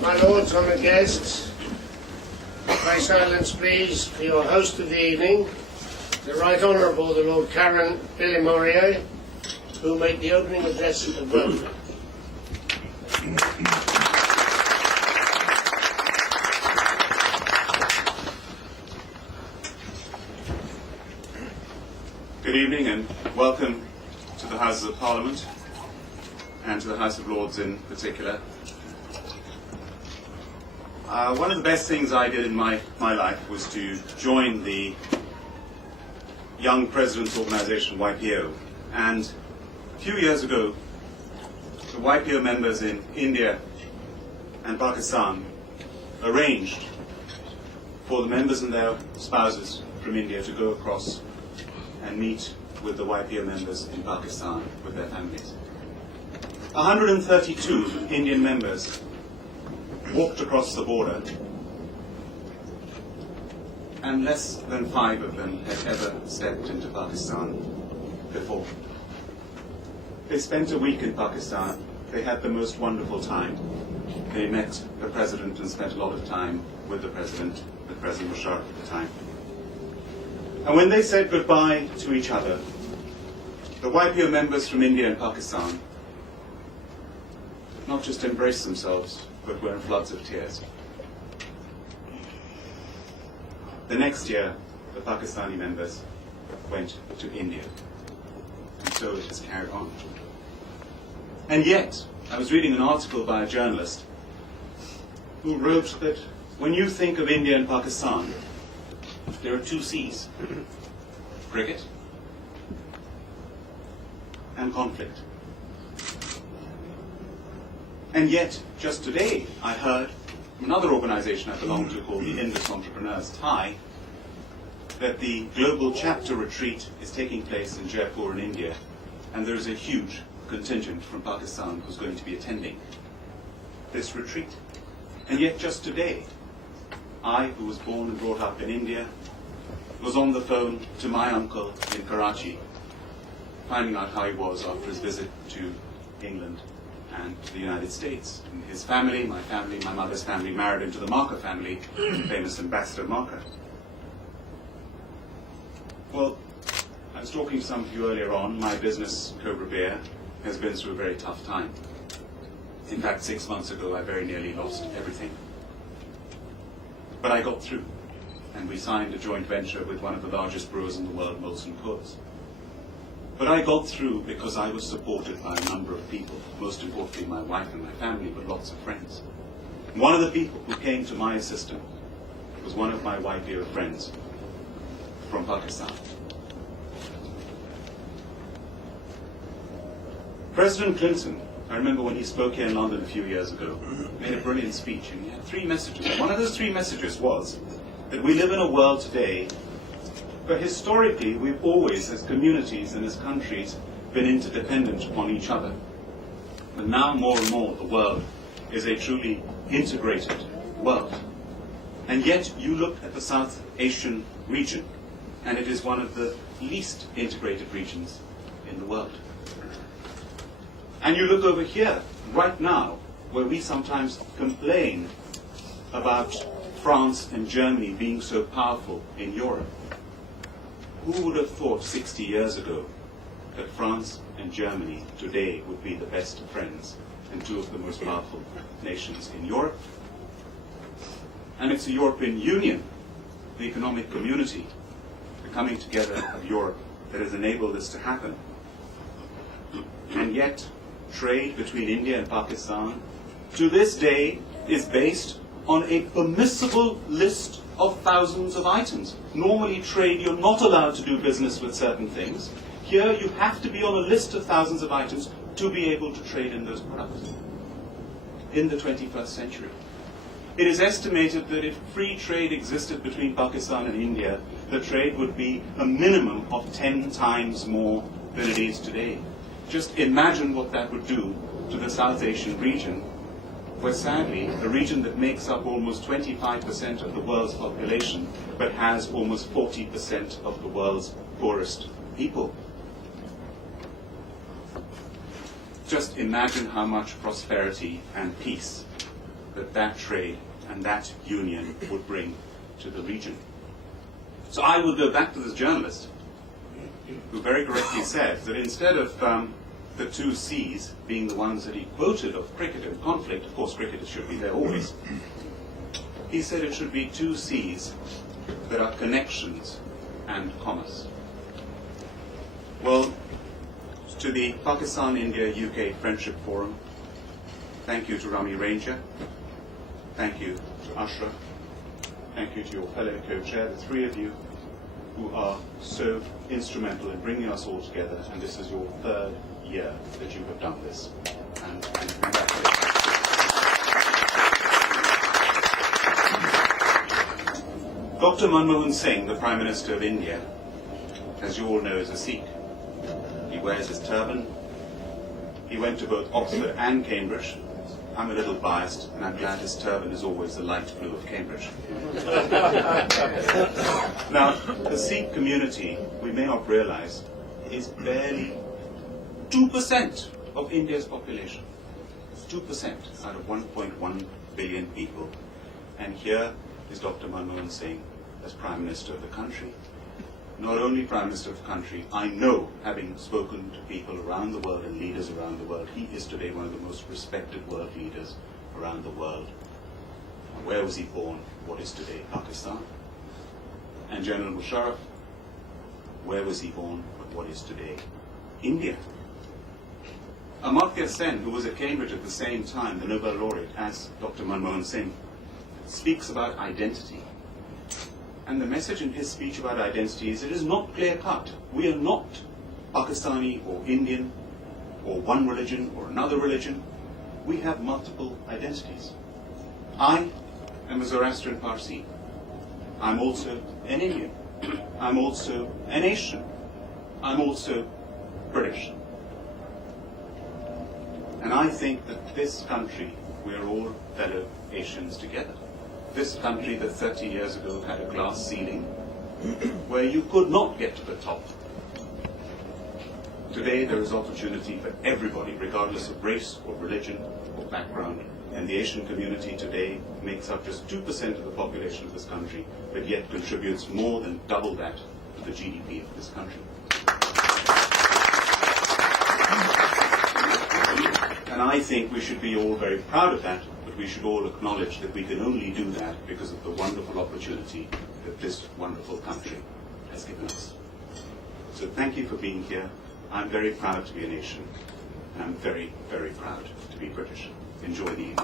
My lords, honoured guests, pray silence please for your host of the evening, the Right Honourable the Lord Karan Bilimoria, who will make the opening address of welcome. Good evening and welcome to the Houses of Parliament and to the House of Lords in particular. One of the best things I did in my life was to join the Young Presidents Organisation, YPO. And a few years ago, the YPO members in India and Pakistan arranged for the members and their spouses from India to go across and meet with the YPO members in Pakistan with their families. 132 Indian members walked across the border, and less than 5 of them had ever stepped into Pakistan before. They spent a week in Pakistan. They had the most wonderful time. They met the President and spent a lot of time with the President Musharraf at the time. And when they said goodbye to each other, the YPO members from India and Pakistan not just embraced themselves, but were in floods of tears. The next year, the Pakistani members went to India, and so it has carried on. And yet, I was reading an article by a journalist who wrote that when you think of India and Pakistan, there are 2 C's: cricket and conflict. And yet, just today, I heard from another organization I belong to called the Indus Entrepreneurs, Thai, that the global chapter retreat is taking place in Jaipur in India, and there is a huge contingent from Pakistan who's going to be attending this retreat. And yet, just today, I, who was born and brought up in India, was on the phone to my uncle in Karachi, finding out how he was after his visit to England and to the United States. And his family, my mother's family, married into the Marker family, famous Ambassador Marker. Well, I was talking to some of you earlier on. My business, Cobra Beer, has been through a very tough time. In fact, 6 months ago, I very nearly lost everything. But I got through, and we signed a joint venture with one of the largest brewers in the world, Molson Coors. But I got through because I was supported by a number of people, most importantly my wife and my family, but lots of friends. One of the people who came to my assistance was one of my YPO friends from Pakistan. President Clinton, I remember when he spoke here in London a few years ago, made a brilliant speech, and he had 3 messages. And one of those 3 messages was that we live in a world today where historically we've always, as communities and as countries, been interdependent upon each other. But now more and more the world is a truly integrated world. And yet you look at the South Asian region, and it is one of the least integrated regions in the world. And you look over here, right now, where we sometimes complain about France and Germany being so powerful in Europe. Who would have thought 60 years ago that France and Germany today would be the best of friends and 2 of the most powerful nations in Europe? And it's the European Union, the economic community, the coming together of Europe that has enabled this to happen. And yet, trade between India and Pakistan to this day is based on a permissible list of thousands of items. Normally trade, you're not allowed to do business with certain things. Here you have to be on a list of thousands of items to be able to trade in those products in the 21st century. It is estimated that if free trade existed between Pakistan and India, the trade would be a minimum of 10 times more than it is today. Just imagine what that would do to the South Asian region, where sadly, a region that makes up almost 25% of the world's population, but has almost 40% of the world's poorest people. Just imagine how much prosperity and peace that that trade and that union would bring to the region. So I will go back to this journalist who very correctly said that instead of the two C's being the ones that he quoted of cricket and conflict, of course cricket should be there always, he said it should be two C's that are connections and commerce. Well, to the Pakistan-India-UK Friendship Forum, thank you to Rami Ranger, thank you to Ashraf, thank you to your fellow co-chair, the three of you who are so instrumental in bringing us all together, and this is your third year that you have done this. And congratulations. Dr. Manmohan Singh, the Prime Minister of India, as you all know, is a Sikh. He wears his turban. He went to both Oxford and Cambridge. I'm a little biased, and I'm glad his turban is always the light blue of Cambridge. Now, the Sikh community, we may not realize, is barely 2% of India's population. It's 2% out of 1.1 billion people. And here is Dr. Manmohan Singh as Prime Minister of the country. Not only Prime Minister of the country, I know, having spoken to people around the world and leaders around the world, he is today one of the most respected world leaders around the world. And where was he born? What is today Pakistan? And General Musharraf, where was he born? But what is today India? Amartya Sen, who was at Cambridge at the same time, the Nobel laureate, as Dr. Manmohan Singh, speaks about identity. And the message in his speech about identity is it is not clear-cut. We are not Pakistani or Indian or one religion or another religion. We have multiple identities. I am a Zoroastrian Parsi. I'm also an Indian. I'm also an Asian. I'm also British. And I think that this country, we are all fellow Asians together. This country that 30 years ago had a glass ceiling where you could not get to the top. Today there is opportunity for everybody, regardless of race or religion or background. And the Asian community today makes up just 2% of the population of this country, but yet contributes more than double that to the GDP of this country. And I think we should be all very proud of that, but we should all acknowledge that we can only do that because of the wonderful opportunity that this wonderful country has given us. So thank you for being here. I'm very proud to be a nation, and I'm very, very proud to be British. Enjoy the evening.